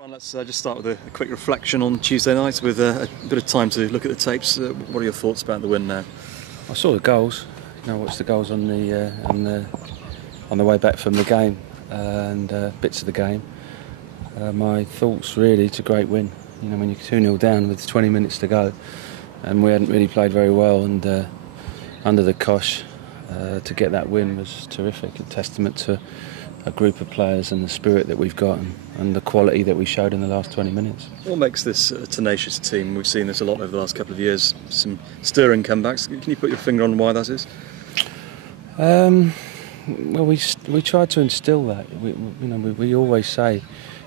Right, let's just start with a quick reflection on Tuesday night with a bit of time to look at the tapes. What are your thoughts about the win now? I saw the goals. I watched the goals on the way back from the game and bits of the game. My thoughts really, it's a great win. When you're 2-0 down with 20 minutes to go, and we hadn't really played very well, and under the cosh, to get that win was terrific. A testament to a group of players and the spirit that we've got and the quality that we showed in the last 20 minutes. What makes this a tenacious team? We've seen this a lot over the last couple of years, some stirring comebacks. Can you put your finger on why that is? Well, we try to instil that. We always say,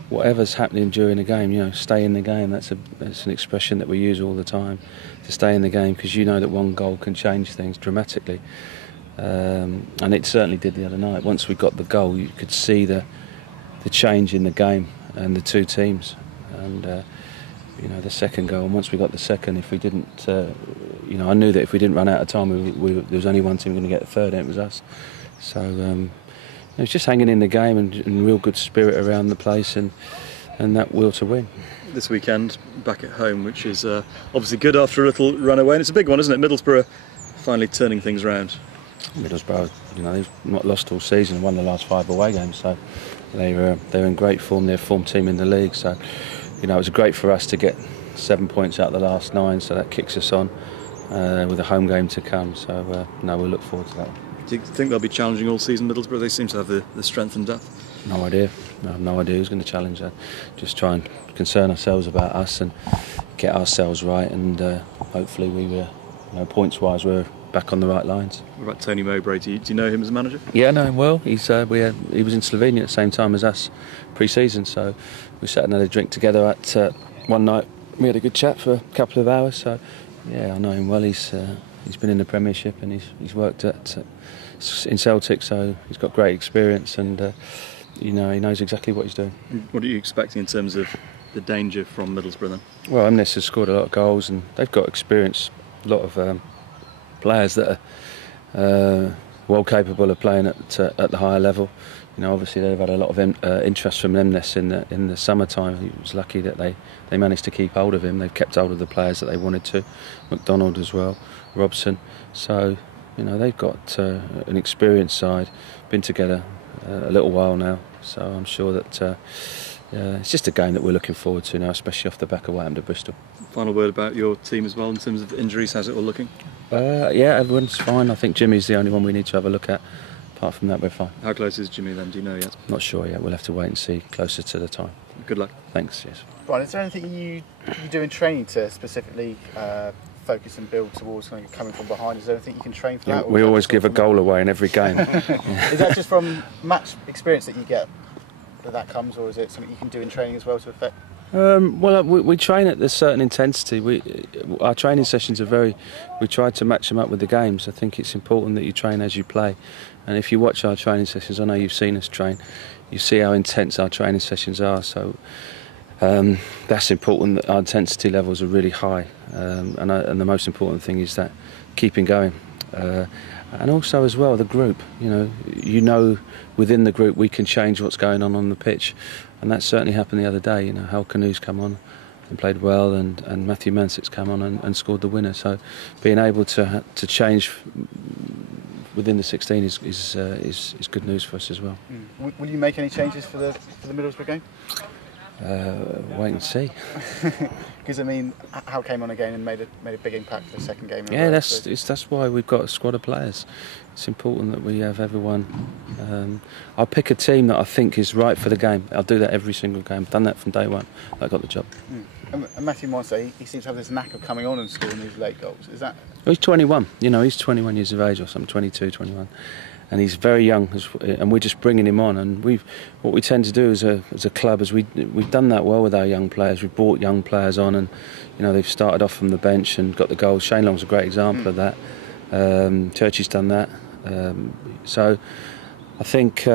whatever's happening during the game, stay in the game. That's an expression that we use all the time, to stay in the game, because you know that one goal can change things dramatically. And it certainly did the other night. Once we got the goal, you could see the change in the game and the two teams. And the second goal. And once we got the second, if we didn't, I knew that if we didn't run out of time, there was only one team going to get the third, and it was us. So it was just hanging in the game and real good spirit around the place and that will to win. This weekend, back at home, which is obviously good after a little run away, and it's a big one, isn't it? Middlesbrough finally turning things around. Middlesbrough, they've not lost all season, won the last 5 away games, so they're in great form. They're a form team in the league, so it was great for us to get 7 points out of the last 9, so that kicks us on with a home game to come. So we'll look forward to that. Do you think they'll be challenging all season, Middlesbrough? They seem to have the strength and depth. No idea. I have no idea who's going to challenge that. Just try and concern ourselves about us and get ourselves right, and hopefully we were, points-wise, we're back on the right lines. What about Tony Mowbray? Do you know him as a manager? Yeah, I know him well. He was in Slovenia at the same time as us pre-season, so we sat and had a drink together at one night. We had a good chat for a couple of hours, so yeah, I know him well. He's been in the Premiership and he's worked in Celtic, so he's got great experience, and he knows exactly what he's doing. What are you expecting in terms of the danger from Middlesbrough then? Well, MNES has scored a lot of goals and they've got experience, a lot of players that are well capable of playing at the higher level. Obviously they've had a lot of interest from MNES in the summertime. He was lucky that they managed to keep hold of him. They've kept hold of the players that they wanted to. McDermott as well, Robson. So they've got an experienced side, been together a little while now. So I'm sure that it's just a game that we're looking forward to now, especially off the back of what happened to Bristol. Final word about your team as well in terms of injuries. How's it all looking? Yeah, everyone's fine. I think Jimmy's the only one we need to have a look at. Apart from that, we're fine. How close is Jimmy then? Do you know yet? Not sure yet. We'll have to wait and see closer to the time. Good luck. Thanks, yes. Brian, is there anything you do in training to specifically focus and build towards kind of coming from behind? Is there anything you can train for that? We always give a goal away in every game. Is that just from match experience that you get that comes, or is it something you can do in training as well to affect? Well, we train at a certain intensity. Our training sessions are we try to match them up with the games. I think it's important that you train as you play. And if you watch our training sessions, I know you've seen us train, you see how intense our training sessions are. So that's important, that our intensity levels are really high. And the most important thing is that keeping going. And also as well, the group, within the group we can change what's going on the pitch. And that certainly happened the other day. Hal Canoe's come on and played well, and Matthew Mansit's come on and scored the winner. So being able to change within the 16 is good news for us as well. Will you make any changes for the Middlesbrough game? Wait and see. Because Hal came on again and made a big impact for the second game. Yeah, that's why we've got a squad of players. It's important that we have everyone. I'll pick a team that I think is right for the game. I'll do that every single game. I've done that from day one. I got the job. And Matthew Mansett, he seems to have this knack of coming on and scoring these late goals. Is that? Well, he's 21. He's 21 years of age or something, 22, 21. And he's very young, and we're just bringing him on. And what we tend to do as a club is we've done that well with our young players. We've brought young players on, and they've started off from the bench and got the goals. Shane Long's a great example of that. Churchy's done that. So I think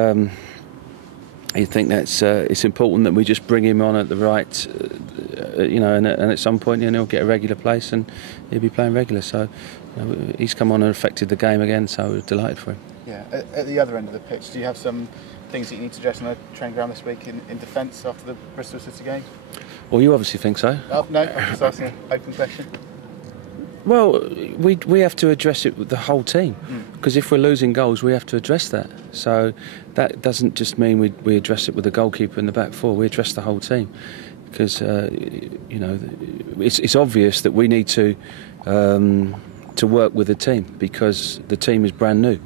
that's it's important that we just bring him on at the right, and at some point he'll get a regular place and he'll be playing regular. So he's come on and affected the game again. So we're delighted for him. Yeah. At the other end of the pitch, do you have some things that you need to address on the training ground this week in defence after the Bristol City game? Well, you obviously think so. No, I'm just asking an open question. Well, we have to address it with the whole team, because if we're losing goals, we have to address that. So that doesn't just mean we address it with the goalkeeper in the back four. We address the whole team, because it's obvious that we need to work with the team, because the team is brand new.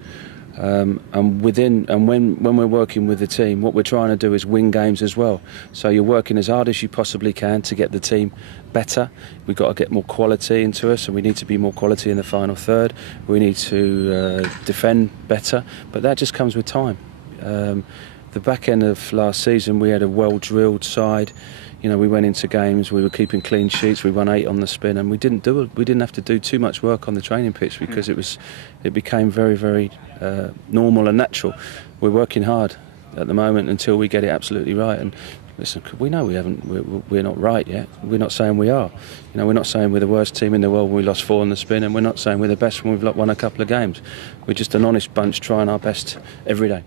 And when we're working with the team, what we're trying to do is win games as well. So you're working as hard as you possibly can to get the team better. We've got to get more quality into us, and we need to be more quality in the final third. We need to defend better, but that just comes with time. The back end of last season, we had a well-drilled side. You know, we went into games, we were keeping clean sheets, we won 8 on the spin, and we didn't have to do too much work on the training pitch, because it became very, very normal and natural. We're working hard at the moment until we get it absolutely right. And listen, we know we're not right yet. We're not saying we are. You know, we're not saying we're the worst team in the world when we lost 4 on the spin, and we're not saying we're the best when we've won a couple of games. We're just an honest bunch trying our best every day.